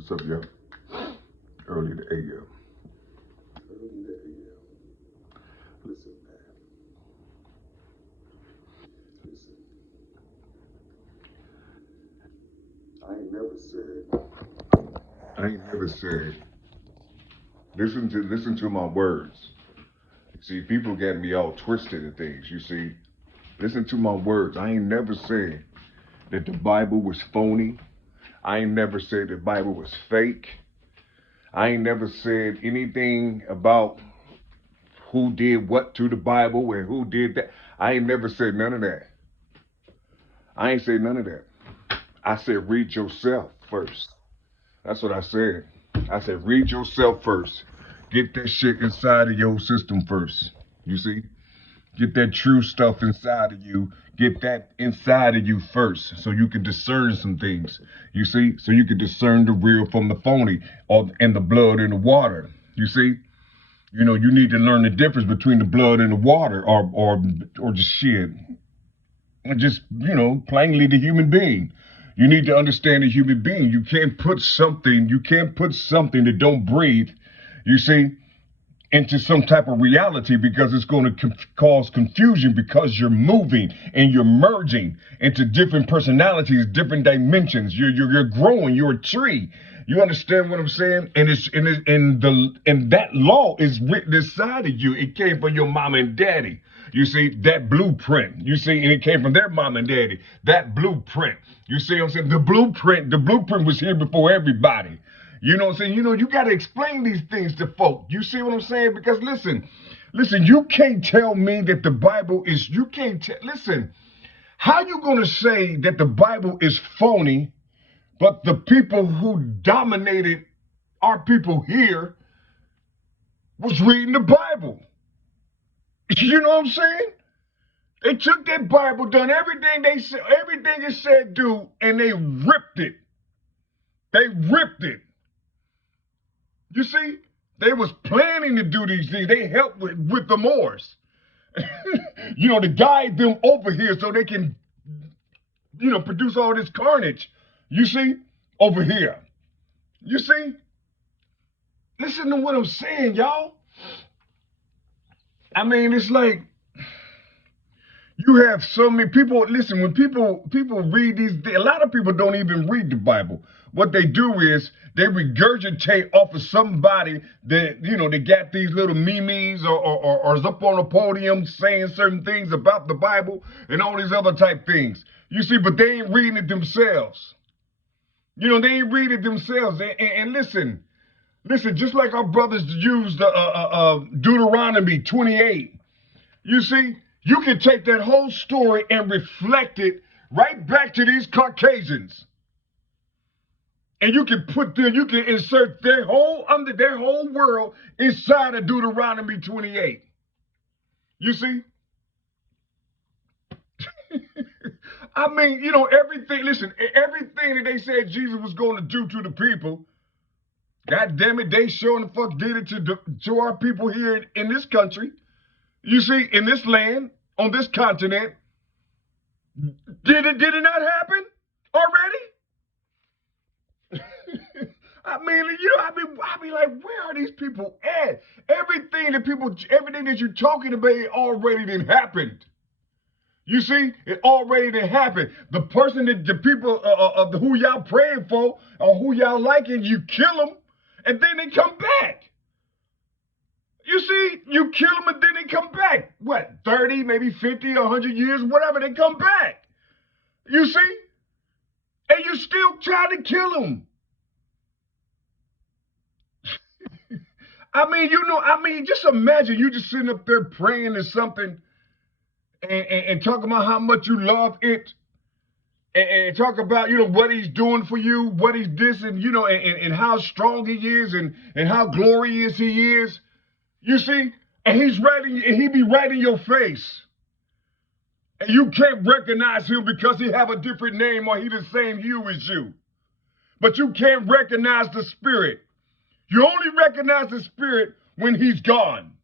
What's up, yo? Early to AM. Listen, man. Listen. I ain't never said. I ain't never said. Listen to my words. See, people get me all twisted and things. You see, listen to my words. I ain't never said that the Bible was phony. I ain't never said the Bible was fake. I ain't never said anything about who did what to the Bible and who did that. I ain't never said none of that. I ain't said none of that. I said read yourself first. That's what I said. I said read yourself first. Get that shit inside of your system first. You see? Get that true stuff inside of you. Get that inside of you first so you can discern some things. You see? So you can discern the real from the phony or and the blood and the water. You see? You know, you need to learn the difference between the blood and the water or just shit. Just, plainly the human being. You need to understand the human being. You can't put something that don't breathe, you see, into some type of reality because it's going to cause confusion because you're moving and you're merging into different personalities, different dimensions. You're growing. You're a tree. You understand what I'm saying? And that law is written inside of you. It came from your mom and daddy. You see, that blueprint. You see, and it came from their mom and daddy. That blueprint. You see what I'm saying? The blueprint was here before everybody. You know what I'm saying? You got to explain these things to folk. You see what I'm saying? Because listen, you can't tell me that the Bible is, listen, how you going to say that the Bible is phony, but the people who dominated our people here was reading the Bible? You know what I'm saying? They took that Bible, done everything they said, everything it said do, and they ripped it. They ripped it. You see, they was planning to do these things. They helped with the Moors, to guide them over here so they can, produce all this carnage. You see, over here. You see, listen to what I'm saying, y'all. I mean, it's like you have so many people. Listen, when people read these, a lot of people don't even read the Bible. What they do is they regurgitate off of somebody that, they got these little memes or is up on a podium saying certain things about the Bible and all these other type things. You see, but they ain't reading it themselves. They ain't reading it themselves. And listen, just like our brothers used Deuteronomy 28. You see, you can take that whole story and reflect it right back to these Caucasians. And you can insert their whole world inside of Deuteronomy 28. You see? I mean, everything that they said Jesus was going to do to the people, God damn it, they sure the fuck did it to our people here in this country. You see, in this land, on this continent. Did it not happen already? I mean, like, where are these people at? Everything that you're talking about, it already done happened. You see, it already done happened. The person that the people of who y'all praying for or who y'all liking, you kill them, and then they come back. You see, you kill them and then they come back. What, 30, maybe 50, 100 years, whatever, they come back. You see? And you still try to kill them. Just imagine you just sitting up there praying to something and talking about how much you love it and talk about, what he's doing for you, what he's this and how strong he is and how glorious he is. You see? And he be right in your face. And you can't recognize him because he have a different name or he the same hue as you. But you can't recognize the spirit. You only recognize the spirit when he's gone.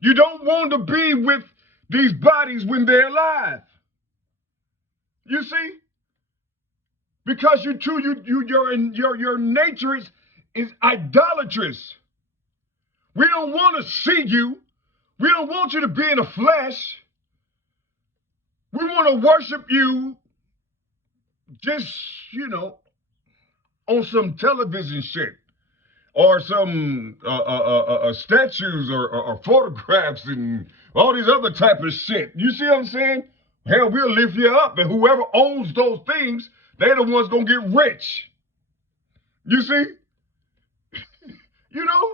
You don't want to be with these bodies when they're alive. You see? Because your nature is idolatrous. We don't want to see you. We don't want you to be in the flesh. We want to worship you just, on some television shit or some statues or photographs and all these other type of shit. You see what I'm saying? Hell, we'll lift you up, and whoever owns those things, they're the ones gonna get rich. You see? You know?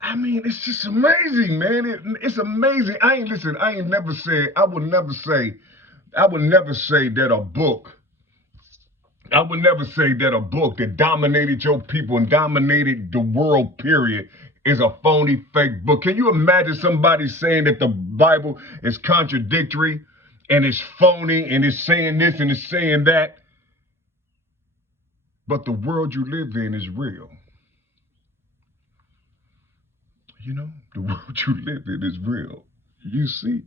I mean, it's just amazing, man. It's amazing. I would never say that a book that dominated your people and dominated the world, period, is a phony, fake book. Can you imagine somebody saying that the Bible is contradictory and it's phony and it's saying this and it's saying that? But the world you live in is real. The world you live in is real. You see,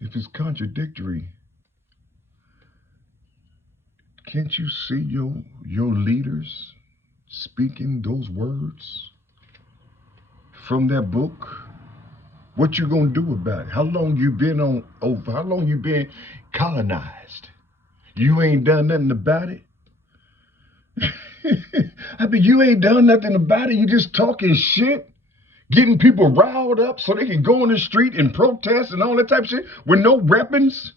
if it's contradictory, can't you see your leaders speaking those words from that book? What you gonna do about it? How long you been how long you been colonized? You ain't done nothing about it? I mean, you ain't done nothing about it. You just talking shit, getting people riled up so they can go on the street and protest and all that type of shit with no weapons.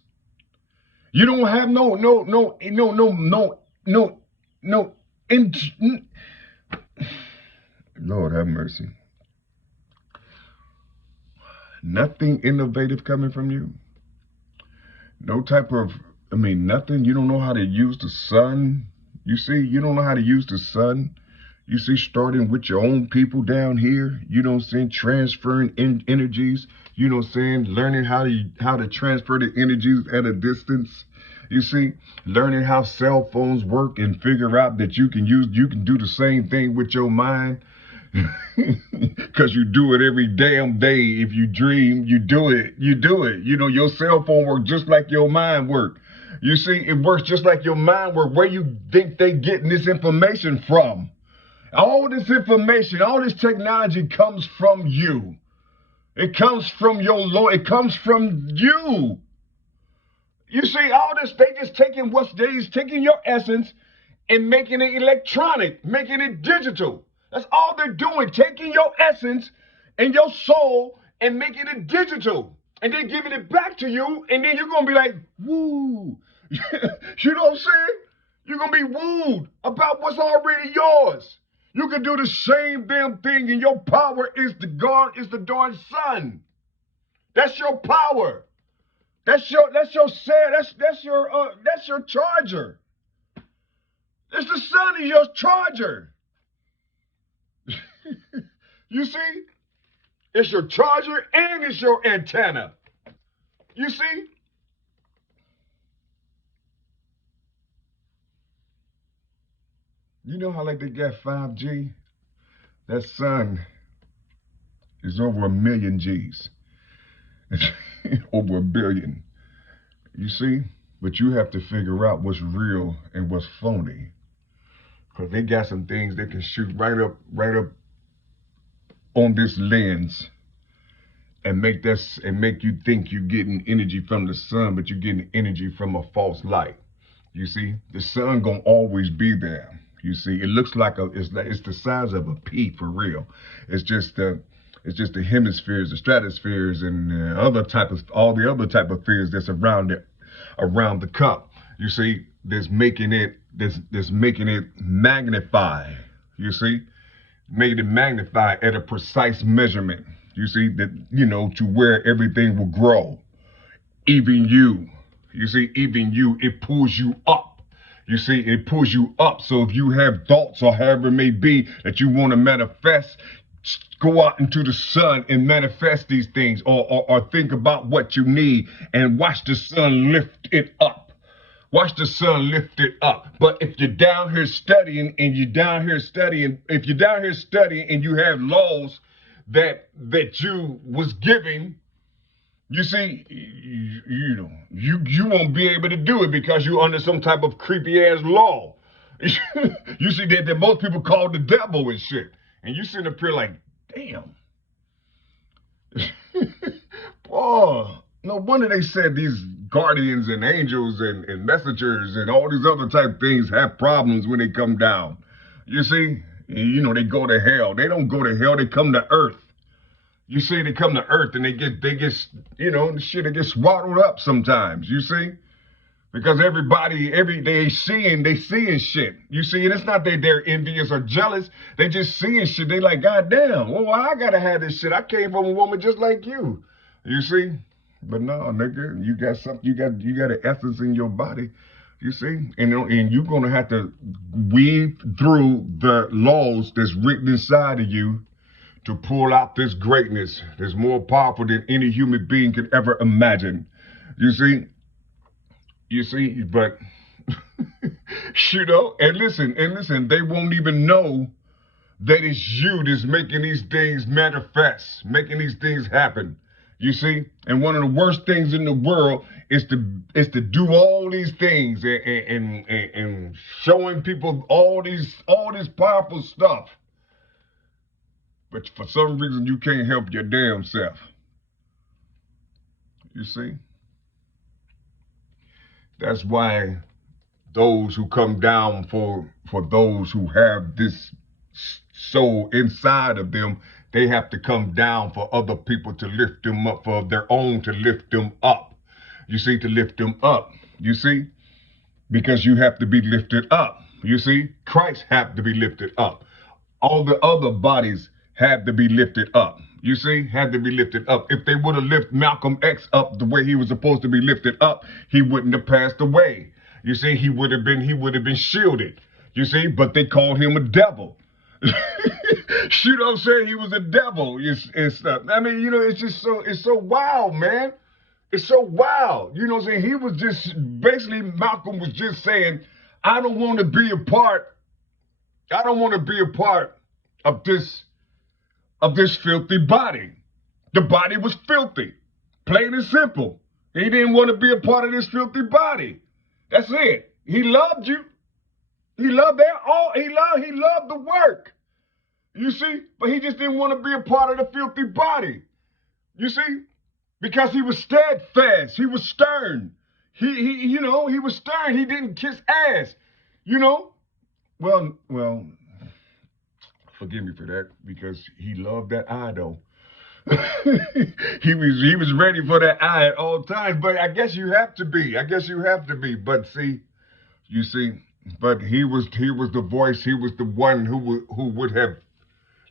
You don't have no. Lord have mercy. Nothing innovative coming from you. No type of, nothing. You don't know how to use the sun. You see, you don't know how to use the sun. You see, starting with your own people down here, transferring energies, learning how to transfer the energies at a distance. You see, learning how cell phones work and figure out that you can do the same thing with your mind. Because you do it every damn day. If you dream, you do it. Your cell phone works just like your mind works. You see, it works just like your mind works. Where you think they getting this information from? All this information, all this technology comes from you. It comes from your Lord. It comes from you. You see, all this, they just taking your essence and making it electronic, making it digital. That's all they're doing, taking your essence and your soul and making it digital. And then giving it back to you, and then you're going to be like, woo. You know what I'm saying? You're going to be wooed about what's already yours. You can do the same damn thing, and your power is the darn sun. That's your power. That's your charger. It's the sun is your charger. You see? It's your charger and it's your antenna. You see? You know how like they got 5G? That sun is over 1 million G's. Over 1 billion. You see? But you have to figure out what's real and what's phony. Because they got some things they can shoot right up on this lens and make you think you're getting energy from the sun, but you're getting energy from a false light. You see, the sun gonna always be there. You see, it looks like it's the size of a pea for real. It's just the hemispheres, the stratospheres, and all the other type of spheres that's around the cup. You see, that's making it magnify. You see, made it magnify at a precise measurement. You see that, to where everything will grow. Even you. You see, even you, it pulls you up. You see, it pulls you up. So if you have thoughts or however it may be that you want to manifest, go out into the sun and manifest these things, or think about what you need and watch the sun lift it up. Watch the sun lift it up. But if you're down here studying and you have laws that you was giving You see, you know, you won't be able to do it because you're under some type of creepy ass law. You see that most people call the devil and shit, and you sitting up here like, damn, boy. No wonder they said these guardians and angels and messengers and all these other type things have problems when they come down. You see, you know they go to hell. They don't go to hell. They come to earth. You see, they come to earth and they get, you know, the shit, they get swaddled up sometimes, you see? Because everybody, every day they seeing shit. You see, and it's not that they're envious or jealous. They just seeing shit. They like, God damn, well, I gotta have this shit. I came from a woman just like you. You see? But no, nigga, you got something, you got an essence in your body. You see? And you're gonna have to weave through the laws that's written inside of you to pull out this greatness that's more powerful than any human being could ever imagine. You see, but you know, and listen, they won't even know that it's you that's making these things manifest, making these things happen. You see, and one of the worst things in the world is to do all these things and showing people all this powerful stuff. But for some reason, you can't help your damn self. You see? That's why those who come down for those who have this soul inside of them, they have to come down for other people to lift them up, for their own to lift them up. You see, to lift them up. You see? Because you have to be lifted up. You see? Christ have to be lifted up. All the other bodies had to be lifted up. You see, had to be lifted up. If they would have lifted Malcolm X up the way he was supposed to be lifted up, he wouldn't have passed away. You see, he would have been shielded. You see, but they called him a devil. You know what I'm saying? He was a devil and stuff. I mean, you know, it's so wild, man. It's so wild. You know what I'm saying? He was just, basically, Malcolm was just saying, I don't want to be a part of this filthy body. The body was filthy. Plain and simple. He didn't want to be a part of this filthy body. That's it. He loved you. He loved he loved the work. You see? But he just didn't want to be a part of the filthy body. You see? Because he was steadfast. He was stern. He was stern. He didn't kiss ass. You know? Well, forgive me for that, because he loved that eye though. he was ready for that eye at all times. But I guess you have to be. But but he was the voice. He was the one who would have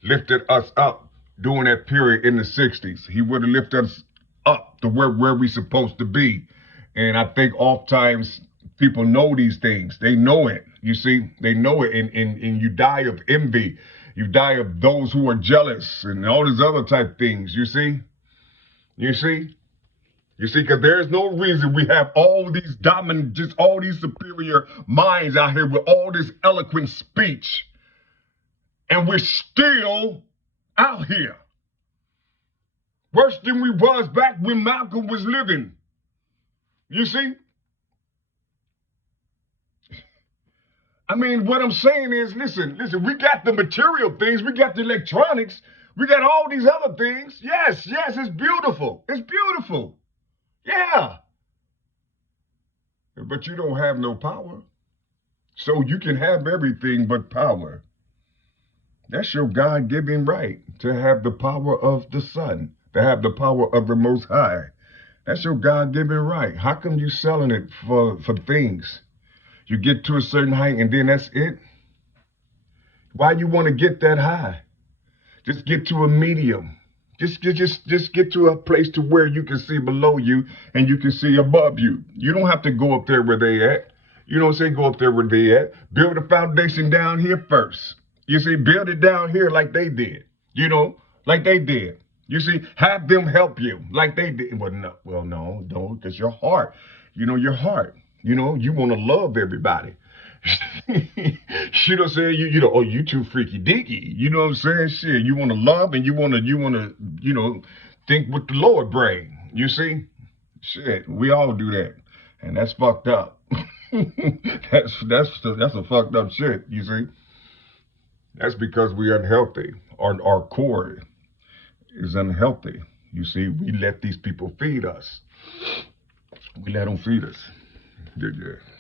lifted us up during that period in the 60s. He would have lifted us up to where we supposed to be. And I think oftentimes people know these things. They know it. You see, they know it, and you die of envy. You die of those who are jealous and all these other type things. You see, because there's no reason we have all these dominant, just all these superior minds out here with all this eloquent speech, and we're still out here worse than we was back when Malcolm was living. You see? I mean, what I'm saying is, listen, we got the material things, we got the electronics, we got all these other things. Yes, it's beautiful. It's beautiful. Yeah. But you don't have no power. So you can have everything but power. That's your God-given right, to have the power of the Son, to have the power of the Most High. That's your God-given right. How come you selling it for things? You get to a certain height and then that's it? Why you want to get that high? Just get to a medium. Just get to a place to where you can see below you and you can see above you. You don't have to go up there where they at. You know what I'm saying? Go up there where they at. Build a foundation down here first. You see, build it down here like they did. You know, like they did. You see, have them help you like they did. Well, no, don't, because your heart, your heart. You want to love everybody. You know what I'm saying? You too freaky deaky. You know what I'm saying? Shit, you want to love and you want to, think with the Lord brain. You see? Shit, we all do that. And that's fucked up. that's a fucked up shit, you see? That's because we're unhealthy. Our core is unhealthy. You see, we let these people feed us. We let them feed us. Yeah, yeah.